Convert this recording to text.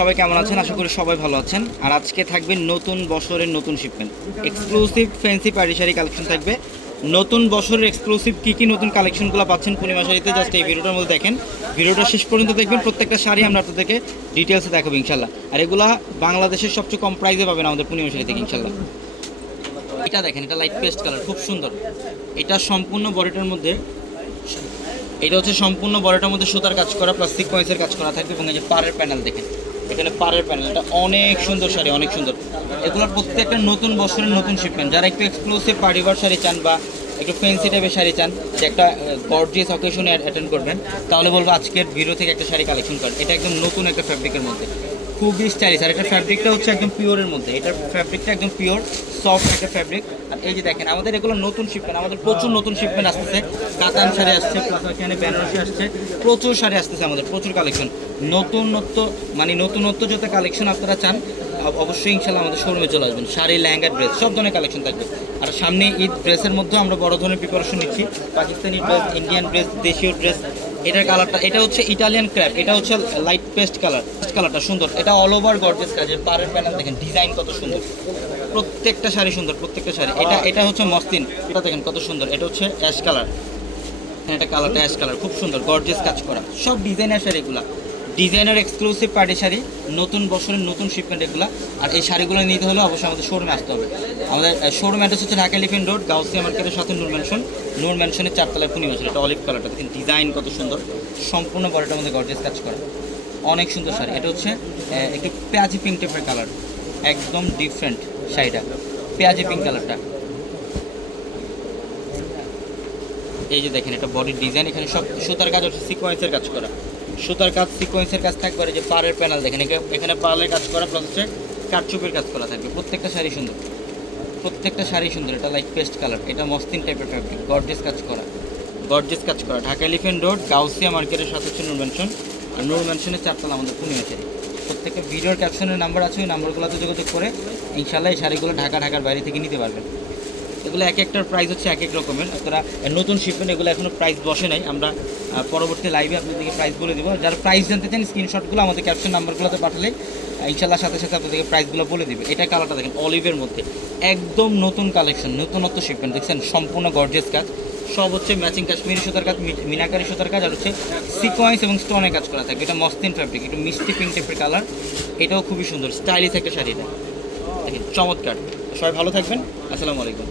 সবাই কেমন আছেন? আশা করি সবাই ভালো আছেন। আর আজকে থাকবে নতুন বছরের নতুন shipment, exclusive fancy party sari collection থাকবে। নতুন বছরের এক্সক্লুসিভ কী নতুন কালেকশনগুলো পাচ্ছেন পূর্ণিমা শাড়িতে, জাস্ট এই ভিডিওটার মধ্যে দেখেন। ভিডিওটা শেষ পর্যন্ত দেখবেন, প্রত্যেকটা শাড়ি আমরা আপনাদেরকে ডিটেলসে দেখাবো ইনশাল্লাহ। আর এগুলা বাংলাদেশের সবচেয়ে কম প্রাইসে পাবেন আমাদের পূর্ণিমা শাড়ি থেকে ইনশাল্লাহ। এটা দেখেন, এটা লাইট পেস্ট কালার, খুব সুন্দর। এটা সম্পূর্ণ বডিটার মধ্যে, এটা হচ্ছে সম্পূর্ণ বডিটার মধ্যে সুতার কাজ করা প্লাস সিকোয়েন্সের কাজ করা থাকবে। এবং এই যে পাড়ের প্যানেল দেখেন, এখানে পাড়ের প্যানেল, এটা অনেক সুন্দর শাড়ি, অনেক সুন্দর। এগুলোর প্রত্যেকটা নতুন বছরের নতুন শিপমেন্ট। যারা একটু এক্সক্লুসিভ পার্টিবার শাড়ি চান বা একটু ফ্যান্সি টাইপের শাড়ি চান, যে একটা গর্জিয়াস অকেশনে অ্যাটেন্ড করবেন, তাহলে বলবো আজকের ভিডিও থেকে একটা শাড়ি কালেকশন করেন। এটা একদম নতুন একটা ফ্যাব্রিকের মধ্যে, খুবই স্টাইলিশ। আর এটা ফ্যাব্রিকটা হচ্ছে একদম পিওরের মধ্যে, এটার ফ্যাব্রিকটা একদম পিওর সফট একটা ফ্যাব্রিক। আর এই যে দেখেন, আমাদের এগুলো নতুন শিপমেন্ট, আমাদের প্রচুর নতুন শিপমেন্ট আসতেছে। কাতান শাড়ি আসছে, প্লাস এখানে বেনারসি আসছে, প্রচুর শাড়ি আসতেছে আমাদের, প্রচুর কালেকশন। নতুনত্ব যত কালেকশন আপনারা চান, অবশ্যই ইনশাল্লাহ আমাদের শোরুমে চলে আসবেন। শাড়ি, লেহেঙ্গা, ড্রেস সব ধরনের কালেকশন থাকবে। আর সামনে ঈদ, ড্রেসের মধ্যেও আমরা বড় ধরনের প্রিপারেশন নিচ্ছি। পাকিস্তানি ড্রেস, ইন্ডিয়ান ড্রেস, দেশীয় ড্রেস। এটার কালারটা, এটা হচ্ছে ইটালিয়ান ক্র্যাপ, এটা হচ্ছে লাইট পেস্ট কালার। কালারটা সুন্দর, এটা অল ওভার গর্জিয়াস কাজের। পাড়ের প্যানেল দেখেন, ডিজাইন কত সুন্দর, প্রত্যেকটা শাড়ি সুন্দর, প্রত্যেকটা শাড়ি। এটা হচ্ছে মসলিন, এটা দেখেন কত সুন্দর। এটা হচ্ছে অ্যাশ কালার, এটা কালারটা অ্যাশ কালার, খুব সুন্দর গর্জিয়াস কাজ করা। সব ডিজাইনার শাড়িগুলা, ডিজাইনার এক্সক্লুসিভ পার্টি শাড়ি, নতুন বছরের নতুন শিপমেন্ট এগুলা। আর এই শাড়িগুলো নিতে হলে অবশ্যই আমাদের শোরুমে আসতে হবে। আমাদের শোরুম অ্যাড্রেস হচ্ছে ঢাকা এলিফ্যান্ট রোড, গাউসিয়া মার্কেটের সাথে নূর ম্যানশনের 4 তলার পূর্ণিমা শাড়ি। এটা অলিভ কালারটা দেখেন, ডিজাইন কত সুন্দর, সম্পূর্ণ বডিটার মধ্যে গর্জিয়াস কাজ করা, অনেক সুন্দর শাড়ি। এটা হচ্ছে একটু পেঁয়াজি পিঙ্ক টাইপের কালার, একদম ডিফারেন্ট শাড়িটা, পেঁয়াজি পিঙ্ক কালারটা। এই যে দেখেন, এটা বডির ডিজাইন, এখানে সব সুতার কাজ হচ্ছে সিকোয়েন্সের কাজ করা, সুতার কাজ সিকোয়েন্সের কাজ থাকবে। আর যে পাড়ের প্যানেল দেখেন, এখানে পাড়ের কাজ করা প্লাস হচ্ছে কাটচুপের কাজ করা থাকবে। প্রত্যেকটা শাড়ি সুন্দর, প্রত্যেকটা শাড়ি সুন্দর। এটা লাইট পেস্ট কালার, এটা মসলিন টাইপের ফ্যাব্রিক, গর্জিয়াস কাজ করা, গর্জিয়াস কাজ করা। ঢাকা এলিফ্যান্ট রোড, গাউসিয়া মার্কেটের সাথে হচ্ছে নূর ম্যানশন। আর নূর ম্যানশনের 4 তলা আমাদের পূর্ণিমা শাড়ি। প্রত্যেকটা ভিডিওর ক্যাপশনের নাম্বার আছে, ওই নাম্বারগুলোতে যোগাযোগ করে ইনশাল্লাহ এই শাড়িগুলো ঢাকার বাইরে থেকে নিতে পারবেন। এগুলো এক একটার প্রাইস হচ্ছে এক এক রকমের। আপনারা নতুন শিপমেন্ট, এগুলো এখনও প্রাইস বসে নাই, আমরা পরবর্তী লাইভে আপনাদেরকে প্রাইস বলে দেবো। যারা প্রাইস জানতে চান, স্ক্রিনশটগুলো আমাদের ক্যাপশন নাম্বারগুলোতে পাঠালে ইনশাল্লাহ সাথে সাথে আপনাদেরকে প্রাইসগুলো বলে দেবে। এটা কালারটা দেখেন, অলিভের মধ্যে, একদম নতুন কালেকশন, নতুনত্ব শিপমেন্ট দেখছেন, সম্পূর্ণ গর্জিয়াস কাজ। সব হচ্ছে ম্যাচিং কাশ্মীরি সুতার কাজ, মিনাকারি সুতার কাজ, আর হচ্ছে সিকোয়েন্স এবং স্টোনের কাজ করা থাকে। এটা মসলিন ফ্যাব্রিক, একটু মিষ্টি পিঙ্ক টাইপের কালার, এটাও খুবই সুন্দর স্টাইলিশ একটা শাড়ি। এটা দেখেন, চমৎকার। সবাই ভালো থাকবেন, আসসালামু আলাইকুম।